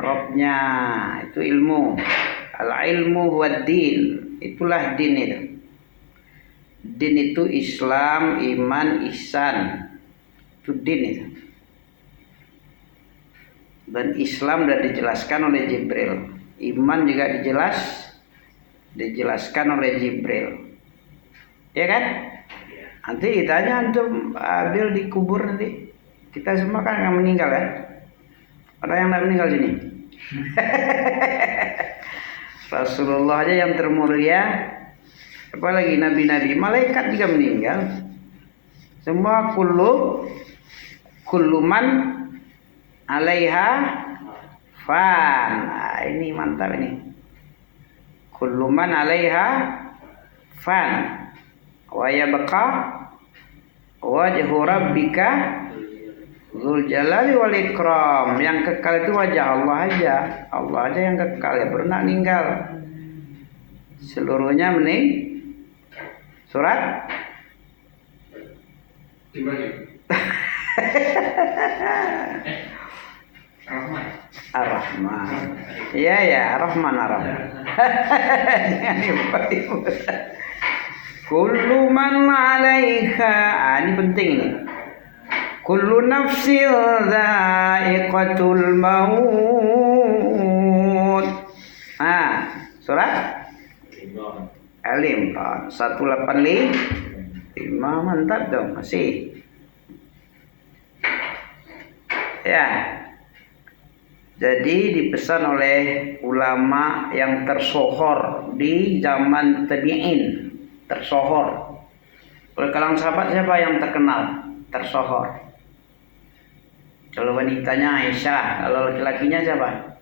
Robnya itu ilmu. Al-ilmu huwad din. Itulah din itu. Din itu Islam, iman, ihsan. Itu din itu. Dan Islam sudah dijelaskan oleh Jibril. Iman juga dijelaskan oleh Jibril. Ya kan? Nanti ditanya antum ambil dikubur nanti. Kita semua kan yang meninggal ya. Ada yang tidak meninggal sini. Rasulullah aja yang termulia, apalagi nabi-nabi, malaikat juga meninggal. Semua kullu man 'alaiha fan. Nah, ini mantap ini. Kullu man 'alaiha fan wa yabqa wajhu rabbika Dzul Jalali wal Ikram. Yang kekal itu wajah Allah aja. Allah aja yang kekal, ya pernah meninggal. Seluruhnya surat Ar-Rahman. Iya ya, Ar-Rahman. Jangan dibuat. Kullu man 'alaiha. Ini penting ini. Kullu nafsin dha'iqatul maut. Surat Al-Imran 185. Mantap dong, masih. Ya. Jadi dipesan oleh ulama yang tersohor di zaman tabi'in, tersohor. Oleh kalangan sahabat siapa yang terkenal, tersohor? Kalau wanitanya Aisyah, kalau laki-lakinya siapa?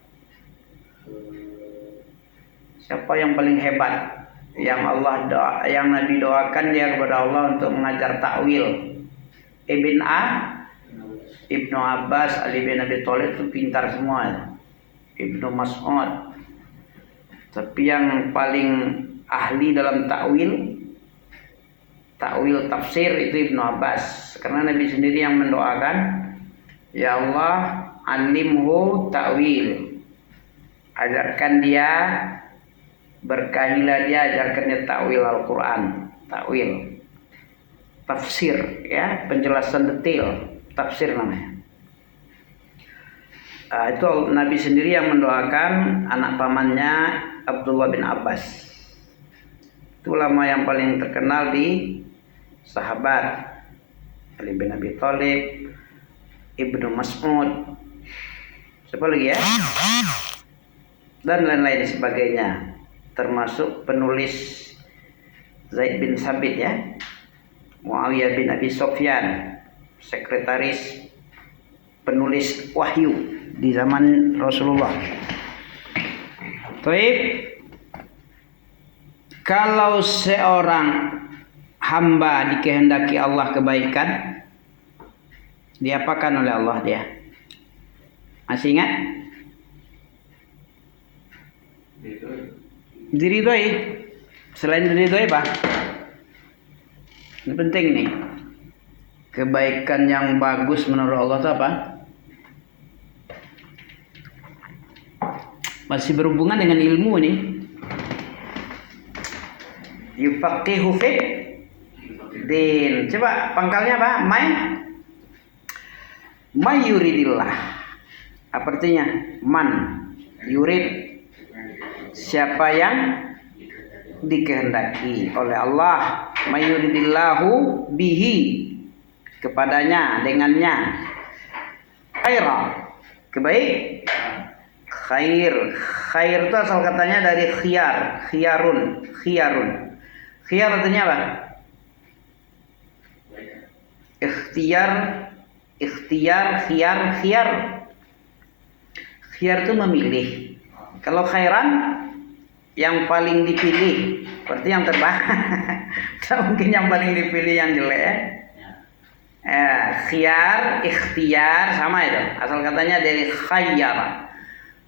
Siapa yang paling hebat? Yang Nabi doakan dia kepada Allah untuk mengajar takwil. Ibnu Abbas, Ali bin Abi Thalib itu pintar semua. Ibnu Mas'ud. Tapi yang paling ahli dalam takwil tafsir itu Ibnu Abbas. Karena Nabi sendiri yang mendoakan, ya Allah, alimhu ta'wil. Ajarkan dia, berkahilah dia, ajarkan dia ta'wil Al-Quran. Ta'wil, tafsir, ya, penjelasan detail, tafsir namanya. Itu Nabi sendiri yang mendoakan anak pamannya Abdullah bin Abbas. Itu ulama yang paling terkenal di sahabat. Ali bin Abi Thalib, Ibnu Mas'ud, siapa lagi ya? Dan lain-lain sebagainya. Termasuk penulis Zaid bin Sabit ya, Muawiyah bin Abi Sufyan, sekretaris penulis wahyu di zaman Rasulullah. Baik. Kalau seorang hamba dikehendaki Allah kebaikan, diapakan oleh Allah dia? Masih ingat? Diridhoi. Selain diridhoi apa? Ini penting nih. Kebaikan yang bagus menurut Allah itu apa? Masih berhubungan dengan ilmu nih. Yufaqihu fid din. Coba pangkalnya apa? May yuridillah. Apa artinya? Man yurid. Siapa yang dikehendaki oleh Allah. May yuridillahu bihi. Kepadanya, dengannya. Khaira. Kebaik. Khair itu asal katanya dari khiyar. Khiyar artinya apa? Khiyar, khiyar. Khiyar itu memilih. Kalau khairan yang paling dipilih, berarti yang terbaik. Tak mungkin yang paling dipilih yang jelek. Khiyar, ikhtiyar sama itu. Asal katanya dari khayyara.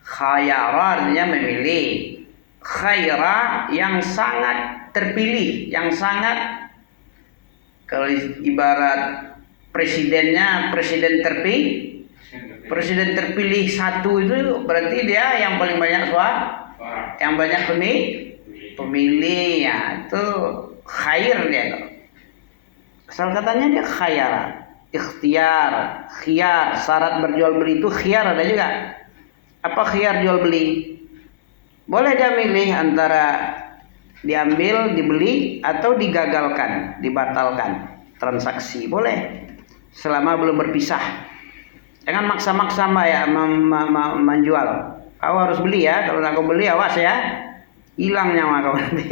Khayyara artinya memilih. Khaira yang sangat terpilih, yang sangat, kalau ibarat presidennya presiden Presiden terpilih satu itu berarti dia yang paling banyak suara, yang banyak pemilih ya, itu khair dia tuh. Asal katanya dia khayar, ikhtiar, khiyar, syarat berjual beli itu khiyar ada juga. Apa khiyar jual beli? Boleh dia milih antara diambil, dibeli atau digagalkan, dibatalkan transaksi, boleh selama belum berpisah. Jangan maksa-maksa mbak ya menjual. Kau harus beli ya, kalau nggak kau beli awas ya, hilang nyawa kau nanti.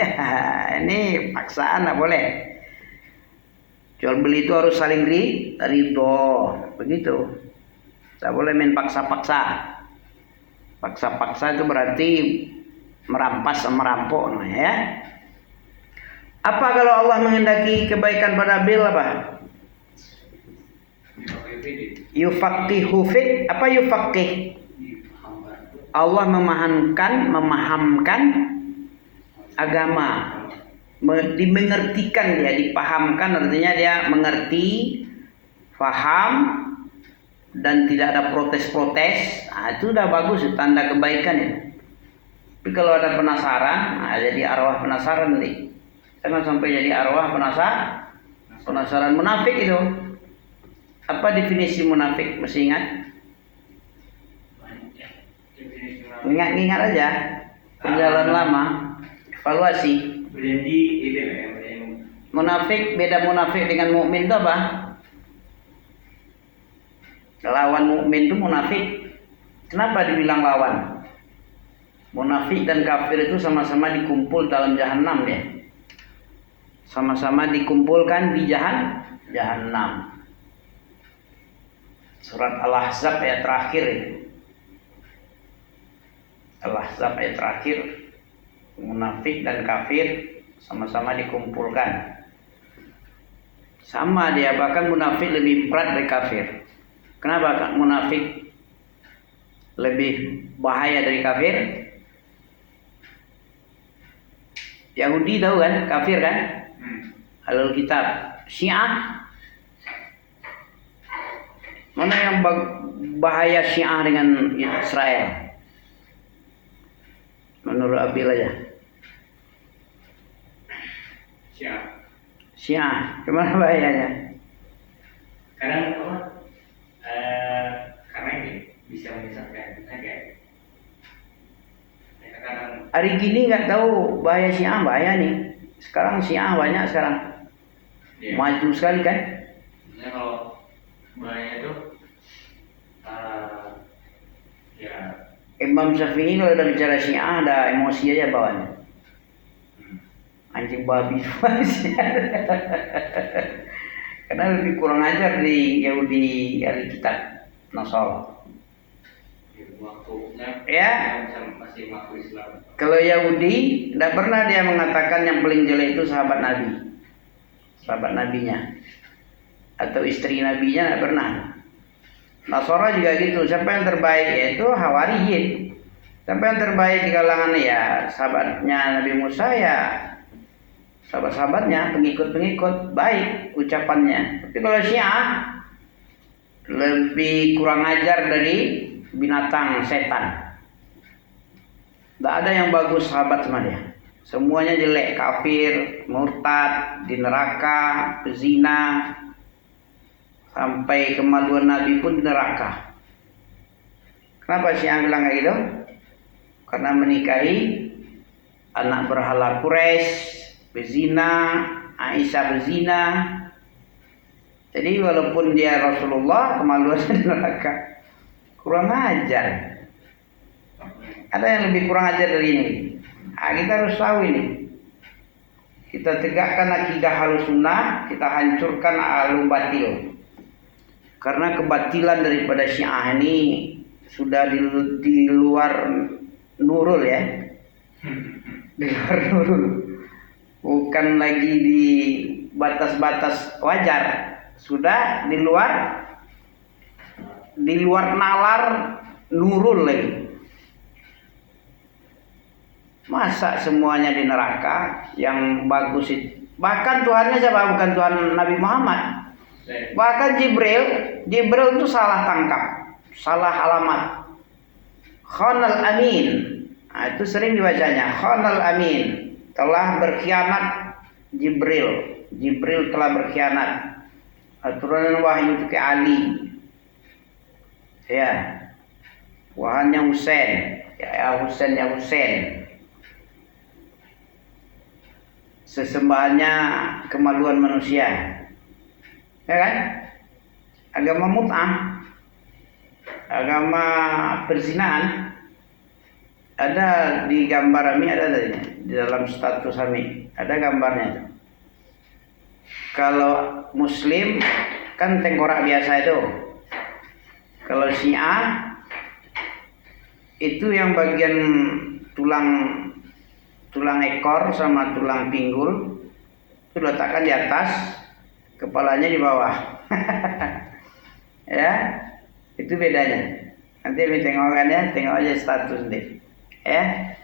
Ini paksaan nggak boleh. Jual beli itu harus saling ridho, begitu. Tak boleh main paksa-paksa. Paksa-paksa itu berarti merampas, merampok namanya ya. Apa kalau Allah menghendaki kebaikan pada Bil apa? Yufaqihu fid, apa yufaqih? Allah memahamkan agama. Dimengertikan dia, dipahamkan artinya dia mengerti, faham dan tidak ada protes-protes. Nah, itu udah bagus, tanda kebaikan ya. Tapi kalau ada penasaran, jadi arwah penasaran nih. Jangan sampai jadi arwah penasaran munafik itu. Apa definisi munafik? Masih ingat? Ingat aja. Perjalanan lama. Evaluasi. Munafik, beda munafik dengan mukmin itu apa? Lawan mukmin itu munafik. Kenapa dibilang lawan? Munafik dan kafir itu sama-sama dikumpul dalam jahanam ya. Sama-sama dikumpulkan di jahanam. Surat Al-Ahzab ayat terakhir itu. Al-Ahzab ayat terakhir, munafik dan kafir sama-sama dikumpulkan. Sama dia, bahkan munafik lebih berat dari kafir. Kenapa munafik lebih bahaya dari kafir? Yahudi tahu kan, kafir kan? Ahlul kitab. Syiah, mana yang bahaya Syiah dengan Israel? Menurut Abil aja. Syiah, gimana bahayanya? Karena ini bisa menyesatkan aja. Hari gini nggak tahu bahaya Syiah, bahaya nih. Sekarang Syiah banyak sekarang. Ya. Maju sekali kan? Sebenarnya kalau bahaya itu ya Imam Syafi'i kalau udah bicara Syiah ada emosi aja bawahnya. Anjing babi semua. Karena lebih kurang ajar di Yahudi ahli kitab Nasara. waktunya Ya. masih masuk Islam. Kalau Yahudi tidak pernah dia mengatakan yang paling jelek itu sahabat Nabi, sahabat nabinya atau istri nabinya, tidak pernah. Nasara juga gitu. Siapa yang terbaik yaitu Hawariyin. Siapa yang terbaik di kalangan ya sahabatnya Nabi Musa ya sahabat-sahabatnya, pengikut-pengikut baik ucapannya. Tapi kalau Syiah lebih kurang ajar dari binatang setan. Tidak ada yang bagus sahabat sama dia. Semuanya jelek, kafir, murtad, di neraka, pezina, sampai kemaluan Nabi pun di neraka. Kenapa Syiah bilang kayak gitu? Karena menikahi anak berhala Quraisy, bezina, Aisyah bezina. Jadi walaupun dia Rasulullah, kemaluannya di neraka. Kurang ajar. Ada yang lebih kurang ajar dari ini. Nah, kita harus tahu ini. Kita tegakkan akidah Ahlussunnah, kita hancurkan ahlul batil. Karena kebatilan daripada Syiah ini sudah di luar nurul ya. Di luar nurul. Bukan lagi di batas-batas wajar. Sudah di luar nalar nurul lagi. Masa semuanya di neraka? Yang bagus itu. Bahkan Tuhannya siapa? Bukan Tuhan Nabi Muhammad. Bahkan Jibril itu salah tangkap. salah alamat. Khanal amin. Nah, itu sering dibacanya. Khanal amin. Telah berkhianat Jibril. Jibril telah berkhianat. Turunan wahyu itu ke Ali. Ya. Wahannya Husain. Ya Husain, ya Husain. Sesembahannya kemaluan manusia. Ya kan? Agama mut'ah. Agama perzinahan. Ada di gambar kami, ada di dalam status kami, ada gambarnya. Kalau Muslim kan tengkorak biasa itu. Kalau Syiah itu yang bagian tulang ekor sama tulang pinggul itu letakkan di atas, kepalanya di bawah. Ya, itu bedanya. Nanti kami tengokkan ya, tengok aja status deh. Ya.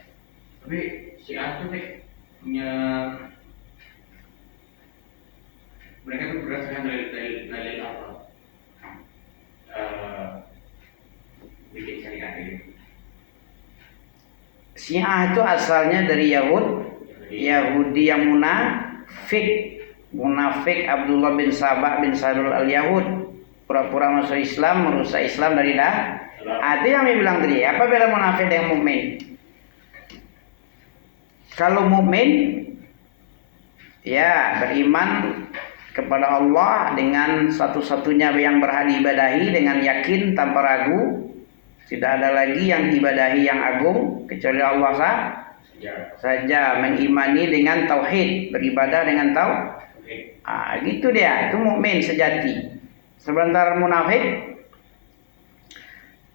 Tapi si A tuh punya mereka tuh berdasarkan dalil apa? Bikin syariat ini. Syiah itu asalnya dari Yahudi yang munafik Abdullah bin Sabah bin Salul al-Yahud, pura-pura masuk Islam, merusak Islam dari dah. Itu yang kami bilang tadi. Apa beda munafik dengan mukmin? Kalau mukmin ya beriman kepada Allah dengan satu-satunya yang berhak diibadahi dengan yakin tanpa ragu, tidak ada lagi yang diibadahi yang agung kecuali Allah saja, mengimani dengan tauhid, beribadah dengan tauhid. Gitu dia, itu mukmin sejati. Sebentar munafik,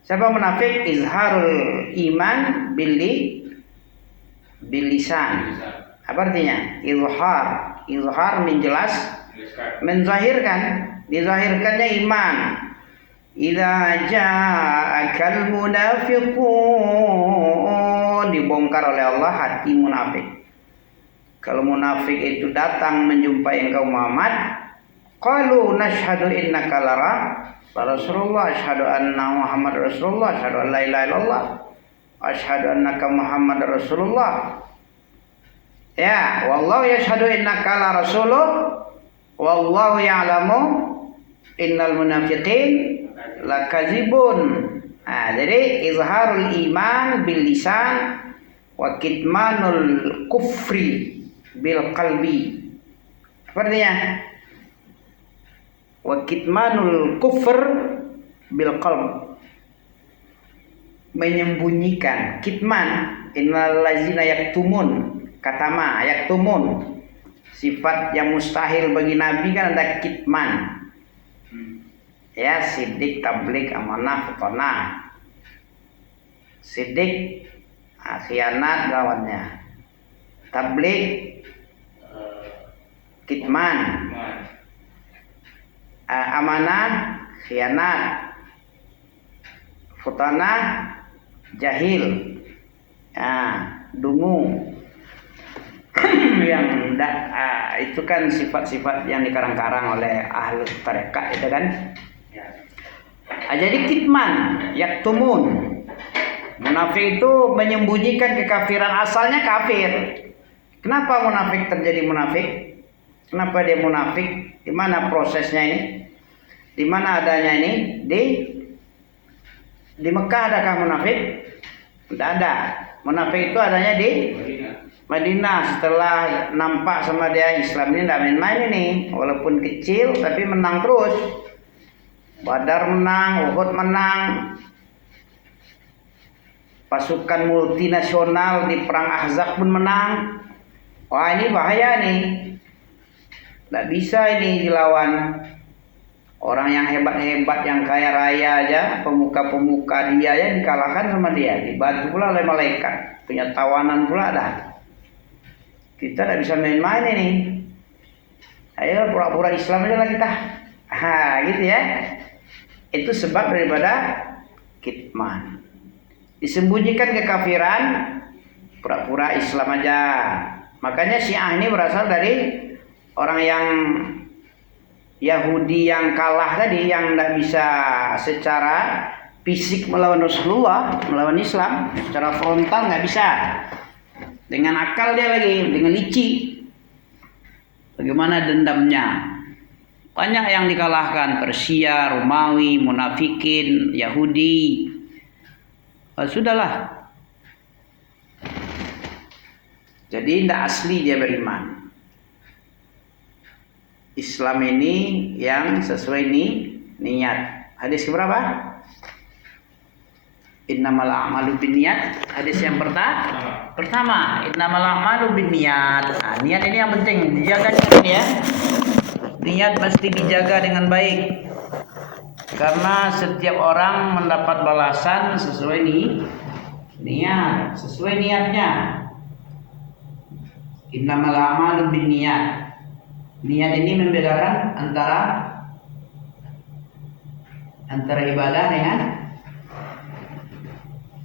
siapa munafik? Izharul iman bilisan. Apa artinya? Izhar menjelas, menzahirkan, dizahirkannya iman. Idza ja'akal munafiqun, dibongkar oleh Allah hati munafik. Kalau munafik itu datang menjumpai engkau Muhammad, qalu nashhadu innaka Rasulullah, asyhadu anna Muhammad Rasulullah, asyhadu an la ilaha illallah, asyhadu annaka Muhammad Rasulullah. Ya, wallahu yashhadu innaka la rasuluh, wallahu ya'lamu innal munafiqin lakazibun. Jadi izharul iman bil lisan wa kitmanul kufri bil qalbi. Apa artinya? Wa kitmanul kufr bil qalb, menyembunyikan. Kitman, innal ladzina yaktumun, katama yaktumun, sifat yang mustahil bagi nabi kan ada kitman. Ya, sidik, tablik, amanah, futanah. Sidik, khianat lawannya. Tablik, kitman. Amanah, khianat. Futanah, jahil. Dungu. Yang itu kan sifat-sifat yang dikarang-karang oleh ahli tarekat, itu kan. Jadi kitman, yaktumun. Munafik itu menyembunyikan kekafiran, asalnya kafir. Kenapa munafik terjadi munafik? Kenapa dia munafik? Di mana prosesnya ini? Di mana adanya ini? Di Mekah adakah munafik? Tidak ada. Munafik itu adanya di Madinah. Setelah nampak sama dia Islam ini tidak main-main ini, walaupun kecil tapi menang terus. Badar menang, Uhud menang, pasukan multinasional di perang Ahzab pun menang. Wah, ini bahaya nih, tidak bisa ini dilawan. Orang yang hebat-hebat, yang kaya raya aja, pemuka-pemuka dia aja dikalahkan sama dia, dibantu pula oleh malaikat, punya tawanan pula dah. Kita tidak bisa main-main ini. Ayo pura-pura Islam aja lah kita. Gitu ya. Itu sebab daripada kitman. Disembunyikan kekafiran, pura-pura Islam aja. Makanya Syiah ini berasal dari orang yang Yahudi yang kalah tadi, yang tidak bisa secara fisik melawan Rasulullah, melawan Islam secara frontal nggak bisa. Dengan akal dia lagi, dengan licik. Bagaimana dendamnya? Banyak yang dikalahkan, Persia, Romawi, munafikin, Yahudi. Sudahlah. Jadi tidak asli dia beriman. Islam ini yang sesuai niat. Hadis berapa? Innamal a'malu binniyat. Hadis yang pertama, innamal a'malu binniyat. Nah, niat ini yang penting, dijaga ini ya. Niat mesti dijaga dengan baik. Karena setiap orang mendapat balasan sesuai niat, sesuai niatnya. Innamal a'malu binniyat. Niat ini membedakan antara ibadah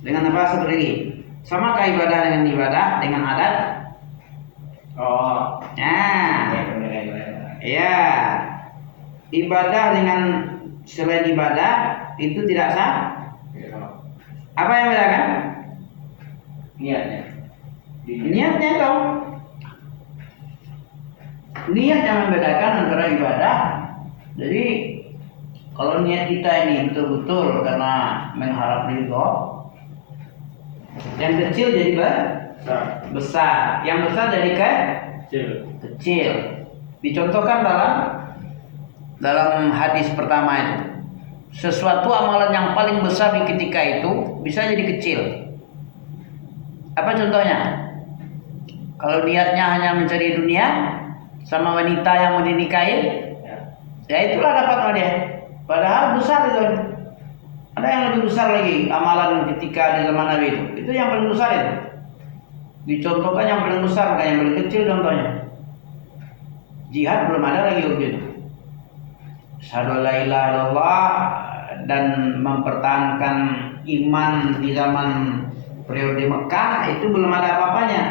dengan apa satu lagi? Samakah ibadah dengan ibadah dengan adat? Oh. Nah, ya. Ibadah dengan selain ibadah itu tidak sah. Apa yang membedakan? Niatnya. Niatnya dong. Niat yang membedakan antara ibadah. Jadi kalau niat kita ini betul-betul karena mengharap ridho, yang kecil jadi besar, yang besar jadi kecil. Dicontohkan dalam hadis pertama itu, sesuatu amalan yang paling besar di ketika itu bisa jadi kecil. Apa contohnya? Kalau niatnya hanya mencari dunia sama wanita yang mau dinikahi, ya itulah dapat sama dia. Padahal besar itu. Ada yang lebih besar lagi amalan ketika di zaman Nabi itu. Itu yang paling besar itu. Dicontohkan yang paling besar, bukan yang paling kecil contohnya. Jihad belum ada lagi waktu itu. Asyhadu la ilaha illallah dan mempertahankan iman di zaman periode Mekah itu belum ada apa-apanya.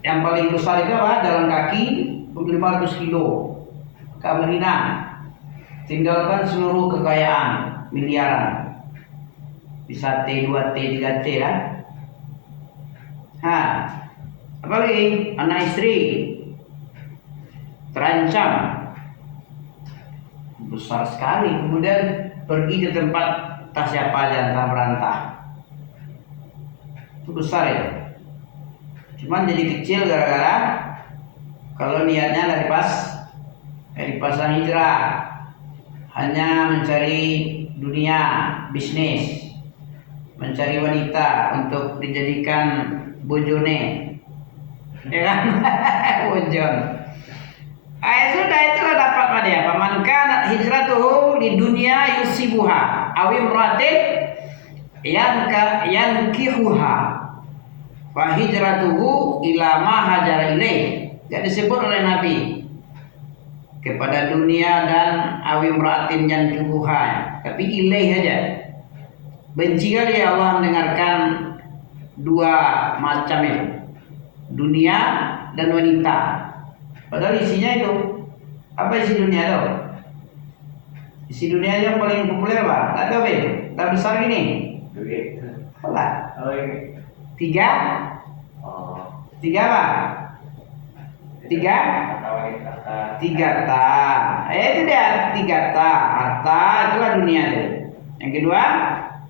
Yang paling besar itu apa? Jalan kaki 500 kilo ke Madinah. Tinggalkan seluruh kekayaan miliaran. Bisa T, 2T, 3T ya. Apa lagi? Anak istri terancam besar sekali. Kemudian pergi ke tempat tas siapa jantan merantah. Itu besar ya. Cuman jadi kecil gara-gara kalau niatnya dari pasang hijrah, hanya mencari dunia, bisnis, mencari wanita untuk dijadikan bojone, ya kan? Bojon. Sudah itulah dapat pada dia. Faman kanat hijratuhu di dunia yusibuha aw imratin yankihuha fa hijratuhu ila ma hajara ilaih. Jadi disebut oleh Nabi kepada dunia dan awi meratin yang tubuhan, tapi ilaih aja. Benci kali Allah mendengarkan dua macam itu, dunia dan wanita. Padahal isinya itu apa isi dunia itu? Isi dunia yang paling populer pak, tak tahu itu, tak besar gini. Apa? Tiga apa? Tiga ta. Itu dia tiga ta. Harta itulah dunia itu. Yang kedua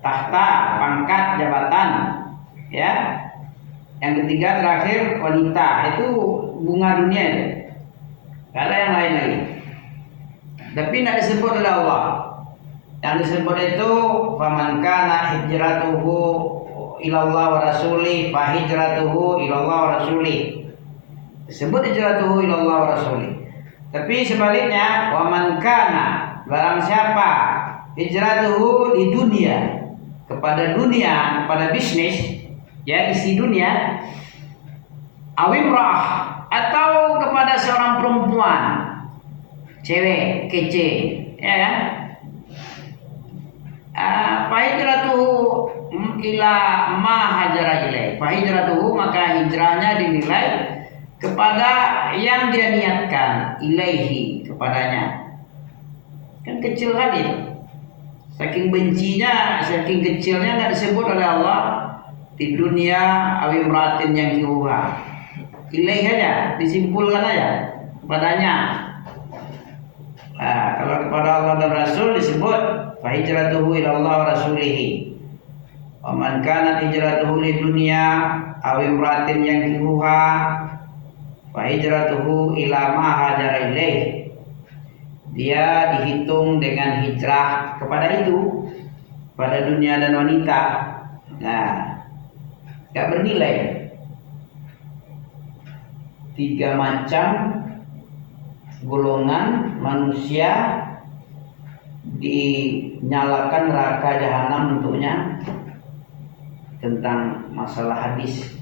tahta, pangkat, jabatan. Ya. Yang ketiga terakhir wanita. Itu bunga dunia itu. Gak ada yang lain lagi. Tapi tidak disebut oleh Allah. Yang disebut itu faman kana hijratuhu ilallah wa rasulih fa hijratuhu ilallah wa rasulih. Disebut hijratuhu ilallah wa rasulih. Tapi sebaliknya wa man kana, barang siapa hijratuhu di dunia, kepada bisnis, ya isi dunia, awimrah atau kepada seorang perempuan, cewek kece, ya kan? Fa hijratuhu ila ma hajara ilaih. Fa hijratuhu, maka hijrahnya dinilai kepada yang dia niatkan, ilaihi, kepadanya. Kan kecil kan itu. Saking bencinya, saking kecilnya nggak disebut oleh Allah di dunia awi meratin yang kiuha. Ilaih aja, disimpulkan aja kepadanya. Nah, kalau kepada Allah dan Rasul disebut fa hijratuhu ila Allah wa rasulihi. Wa man kanat hijratuhu lid dunya awi meratin yang kiuha fa hijratuhu ila ma hajara ilaih. Dia dihitung dengan hijrah kepada itu, pada dunia dan wanita. Nah, gak bernilai. 3 macam golongan manusia dinyalakan neraka jahanam untuknya. Tentang masalah hadis,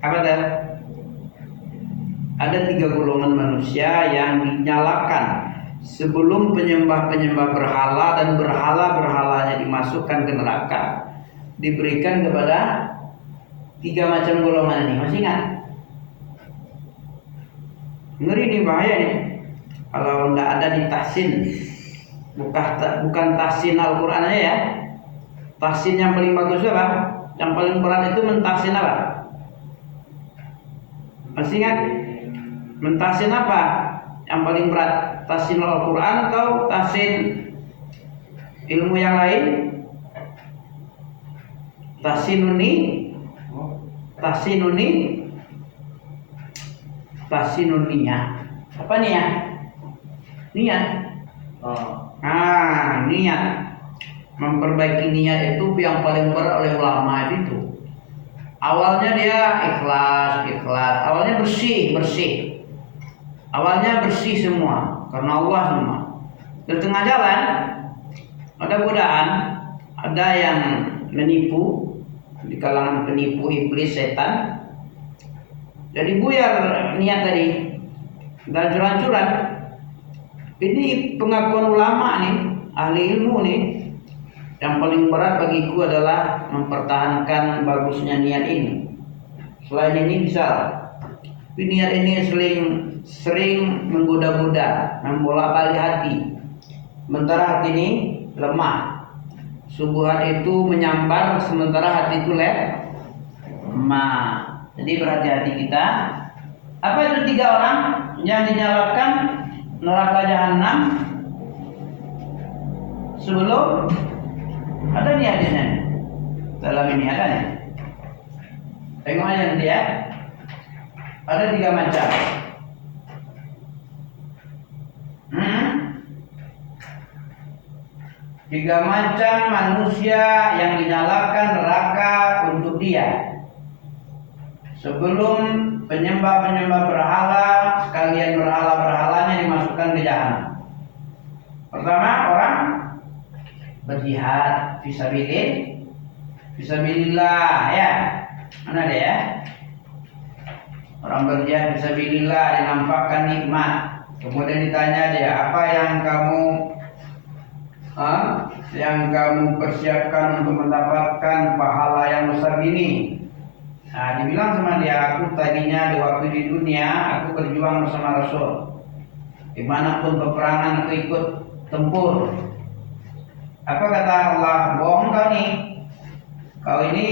apa dah? Ada 3 golongan manusia yang dinyalakan sebelum penyembah-penyembah berhala dan berhala-berhalanya dimasukkan ke neraka, diberikan kepada 3 macam golongan ini. Masih ingat? Ngeri nih, bahaya nih. Kalau nggak ada di tahsin, bukan tahsin Al-Quran aja ya. Tahsin yang paling bagus apa? Yang paling berat itu mentahsin apa? Masih ingat? Mentahsin apa? Yang paling berat? Tahsin Al-Quran atau tahsin ilmu yang lain? Tahsinuni? Tahsinuniyah. Apa nih ya? Niat. Niat. Memperbaiki niat itu yang paling berat oleh ulama itu. Awalnya dia ikhlas. Awalnya bersih. Awalnya bersih semua karena Allah semua. Di tengah jalan ada godaan, ada yang menipu di kalangan penipu iblis setan. Jadi buyar niat tadi dan curan-curan. Ini pengakuan ulama nih, ahli ilmu nih. Yang paling berat bagiku adalah mempertahankan bagusnya niat ini. Selain ini bisa, niat ini sering menggoda-goda, membolak-balik hati. Sementara hati ini lemah. Subuhat itu menyambar, sementara hati itu lemah. Jadi berhati-hati kita. Apa itu 3 orang yang dinyalakan neraka jahanam sebelum ada nih hadisnya dalam ini ada nih. Tengok aja nanti ya. Ada 3 macam. 3 macam manusia yang dinyalakan neraka untuk dia sebelum penyembah-penyembah berhala sekalian berhala-berhalanya dimasukkan ke jahanam. Pertama, orang berjihad fisabilillah ya. Mana dia ya? Orang berjihad fisabilillah dinampakkan nikmat. Kemudian ditanya dia, apa yang kamu persiapkan untuk mendapatkan pahala yang besar ini? Nah, dibilang sama dia, aku tadinya di waktu di dunia aku berjuang bersama Rasul. Dimanapun peperangan aku ikut tempur. Apa kata Allah? Bohong kau nih. Kau ini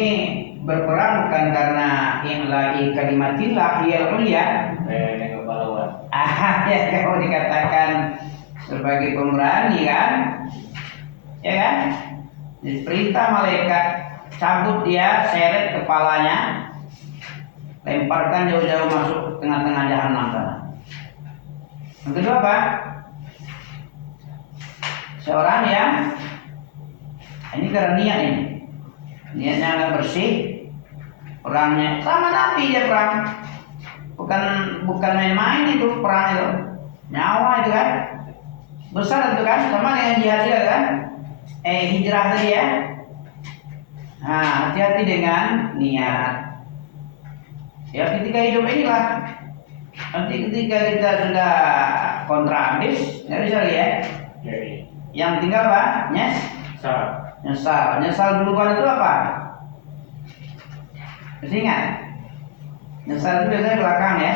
berperang bukan karena ilahi kalimatillah hiyal ulia. Ya kau dikatakan sebagai pemberani kan? Ya kan? Diperintah malaikat cabut dia, seret kepalanya, lemparkan jauh-jauh masuk tengah-tengah jahanam sana. Yang kedua apa? Seorang yang ini karena niat ini, niatnya agak bersih, orangnya sama Nabi dia perang, bukan main-main itu perang itu, nyawa itu kan, besar itu kan, sama dengan jihad juga kan, hijrah tadi ya. Nah, hati-hati dengan niat. Ya ketika hidup inilah. Nanti ketika kita sudah kontrak habis, nggak bisa lagi ya. Yang tinggal apa? Nyesal duluan itu apa? Masih ingat? Nyesal itu biasanya belakang ya.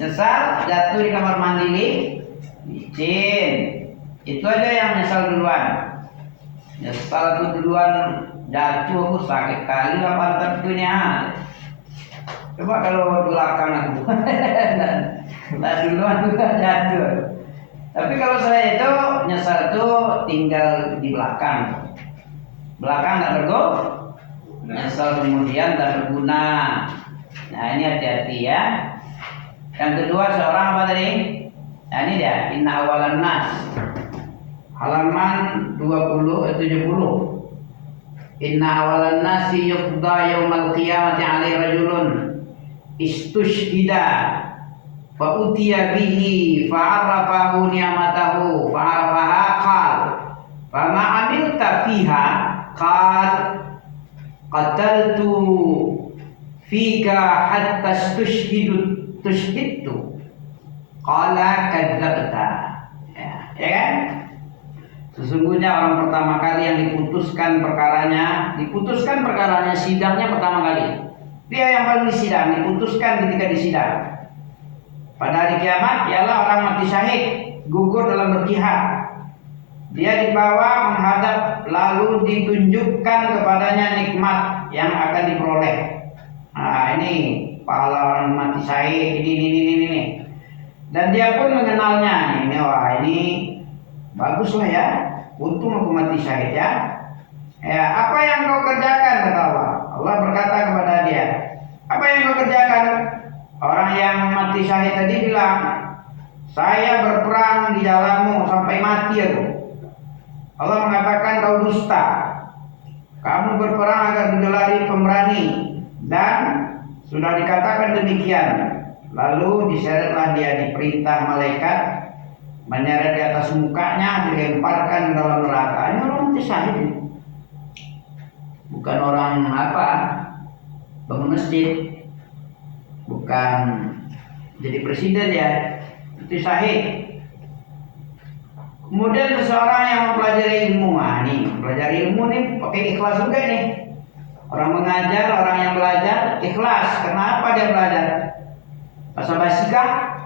Nyesal jatuh di kamar mandi licin. Itu aja yang nyesal duluan. Nyesal tuh duluan, jatuh aku sakit kali lah pantatnya. Coba kalau belakang aku, nah duluan juga jatuh. Tapi kalau saya itu nyesal tuh tinggal di belakang. Belakang tak berguna, nyesal kemudian tak berguna. Nah ini hati-hati ya. Yang kedua seorang apa tadi? Nah ini dia, inna awalan nas. Halaman 70. Inna awalan nasi yuqda yaumal qiyamati alaihi rajulun istushhida fa utiya bihi fa'arafahu ni'matahu fa'arafaha qal fama amilta fiha qal qataltu fika hatta tushhidtu qala kadzabta. Ya kan? Sesungguhnya orang pertama kali yang diputuskan perkaranya sidangnya pertama kali. Dia yang paling disidang, diputuskan ketika disidang. Pada hari kiamat ialah orang mati syahid, gugur dalam berjihad. Dia dibawa menghadap lalu ditunjukkan kepadanya nikmat yang akan diperoleh. Nah, ini pahala orang mati syahid, ini. Dan dia pun mengenalnya. Ini baguslah ya, untung aku mati syahid ya. Ya, apa yang kau kerjakan, kata Allah. Allah berkata kepada dia, apa yang kau kerjakan? Orang yang mati syahid tadi bilang, saya berperang di jalanmu sampai mati aku. Allah mengatakan kau dusta. Kamu berperang agar digelari pemberani, dan sudah dikatakan demikian. Lalu diseretlah dia, diperintah malaikat menyeret di atas mukanya, dilemparkan ke dalam neraka. Ini orang mati syahid ini. Bukan orang bangun masjid, bukan jadi presiden ya, itu syahid. Kemudian seseorang yang mempelajari ilmu, mempelajari ilmu nih pakai ikhlas juga nih. Orang mengajar, orang yang belajar ikhlas. Kenapa dia belajar? Basa-basi kah?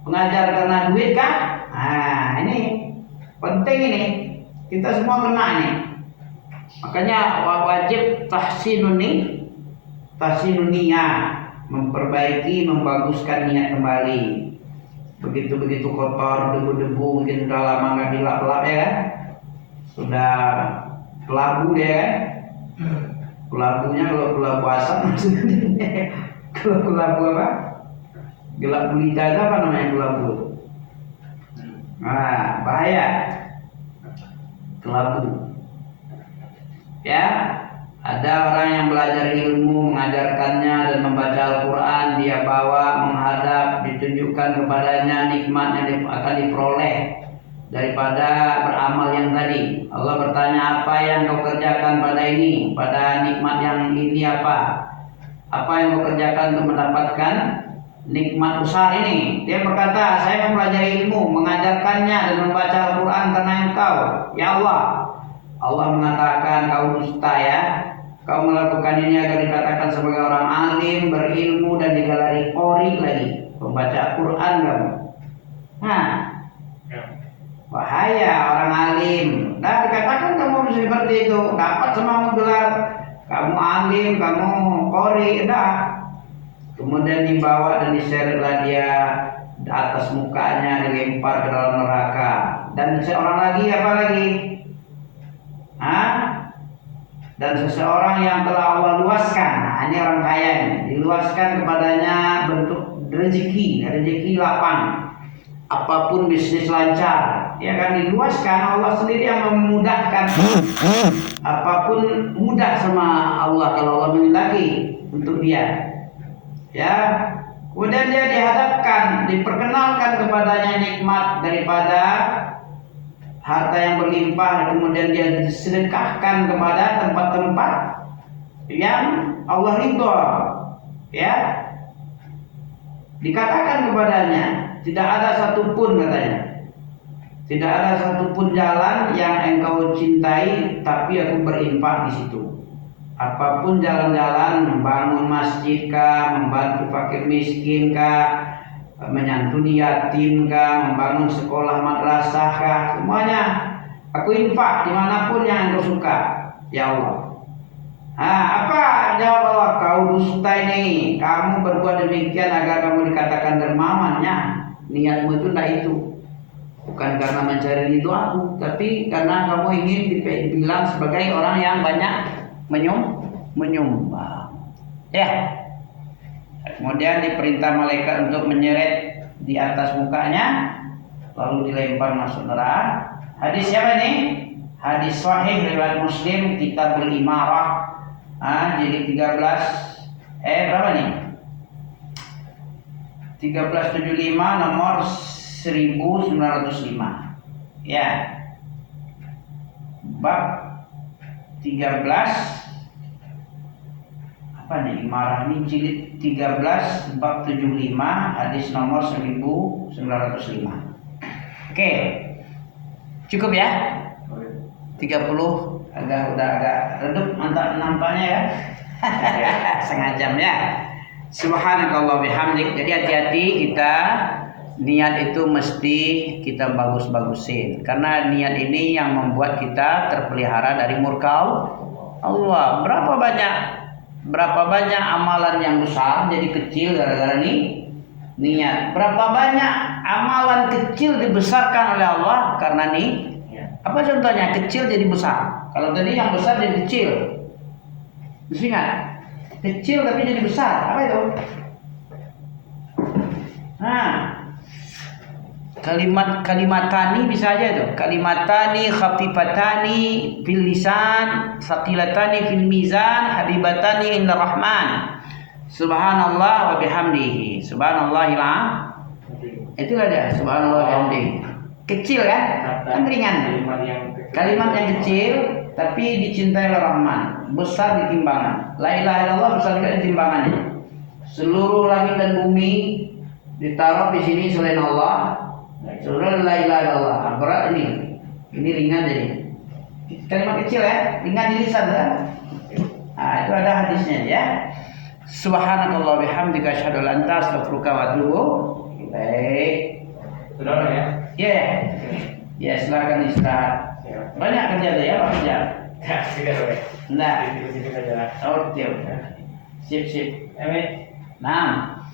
Pengajar karena duit kah? Nah ini penting ini, kita semua kena nih. Makanya wajib tahsinun niyah, memperbaiki, membaguskan niat kembali. Begitu kotor, debu-debu, mungkin udah lama nggak dilap-lap ya kan? Sudah kelabu ya kan? Kelabunya kalau kelabu asam maksudnya. Kalau kelabu apa? Gelap gulita itu apa namanya kelabu? Nah, bahaya. Kelabu. Ya, ada orang yang belajar ilmu, mengajarkannya dan membaca Al-Quran, dia bawa menghadap, ditunjukkan kepadanya nikmat yang akan diperoleh daripada beramal yang tadi. Allah bertanya, apa yang kau kerjakan pada ini, pada nikmat yang ini apa? Apa yang kau kerjakan untuk mendapatkan nikmat besar ini? Dia berkata, saya mempelajari ilmu, mengajarkannya dan membaca Al-Quran karena engkau, ya Allah. Allah mengatakan, kau dusta ya. Kau melakukan ini agar dikatakan sebagai orang alim, berilmu dan digelari qori lagi, pembaca Quran kamu. Nah, bahaya orang alim. Nah, dikatakan kamu bisa seperti itu, dapat semua gelar. Kamu alim, kamu qori, dah. Kemudian dibawa dan diseretlah dia di atas mukanya, dilempar ke dalam neraka. Dan seorang lagi apa lagi? Dan seseorang yang telah Allah luaskan, ini orang kaya ini, diluaskan kepadanya bentuk rezeki lapang, apapun bisnis lancar, ya kan, diluaskan. Allah sendiri yang memudahkan, apapun mudah sama Allah kalau Allah menghendaki untuk dia. Ya, kemudian dia dihadapkan, diperkenalkan kepadanya nikmat daripada harta yang berlimpah, kemudian dia disedekahkan kepada tempat-tempat yang Allah ridho. Ya, dikatakan kepadanya, tidak ada satupun, katanya, tidak ada satupun jalan yang engkau cintai, tapi aku berinfak di situ. Apapun jalan-jalan, membangun masjid kah, membantu fakir miskin kah, menyantuni yatim kah, membangun sekolah madrasah kah, semuanya aku infak dimanapun yang engkau suka, ya Allah. Apa jawab Allah? Kau dusta ini, kamu berbuat demikian agar kamu dikatakan dermawan. Niatmu itu tidak itu, bukan karena mencari ridho aku, tapi karena kamu ingin dibilang sebagai orang yang banyak menyumbang. Ya. Kemudian diperintah malaikat untuk menyeret di atas mukanya, lalu dilempar masuk neraka. Hadis siapa ini? Hadis sahih riwayat Muslim, Kitabul Imarah, jadi 13 berapa nih? 1375 nomor 1905. Ya. Bab 13 apa nih? Imarah ini jilid 13 bab 75 hadis nomor 1905. Oke. Cukup ya? 30 udah agak redup mantap nampaknya ya. Setengah jam ya. Subhanakallah bihamdik. Jadi hati-hati kita, niat itu mesti kita bagus-bagusin, karena niat ini yang membuat kita terpelihara dari murka Allah. Berapa banyak amalan yang besar jadi kecil gara-gara niat. Berapa banyak amalan kecil dibesarkan oleh Allah karena apa contohnya? Kecil jadi besar. Kalau tadi yang besar jadi kecil, bisa nggak? Kecil tapi jadi besar. Apa itu? Kalimatani bisa aja tuh. Kalimatani khafifatani fil lisan, thaqilatani fil mizan, habibatani inda rahman. Subhanallah wa bihamdihi. Subhanallahil itulah dia. Subhanallah wa bihamdihi. Kecil kan? Kan ringan. Kalimat yang kecil tapi dicintai oleh Rahman, besar di timbangan. La ilaha illallah besar juga di timbangannya. Seluruh langit dan bumi ditaruh di sini selain Allah. Seluruh la ilaha illallah. Berat ini ringan jadi. Kalimat kecil ya, ringan di lisan kan? Itu ada hadisnya ya. Subhanakallah bihamdika asyhadu an la ilaha illa anta astaghfiruka wa atubu ilaik. Sudah ya? Ya. Ya, silakan istirahat. Banyak kerja deh ya, Pak kerja. Ya, sudah boleh. Nah. Di saja. Oke. Sip. Amin. Nah.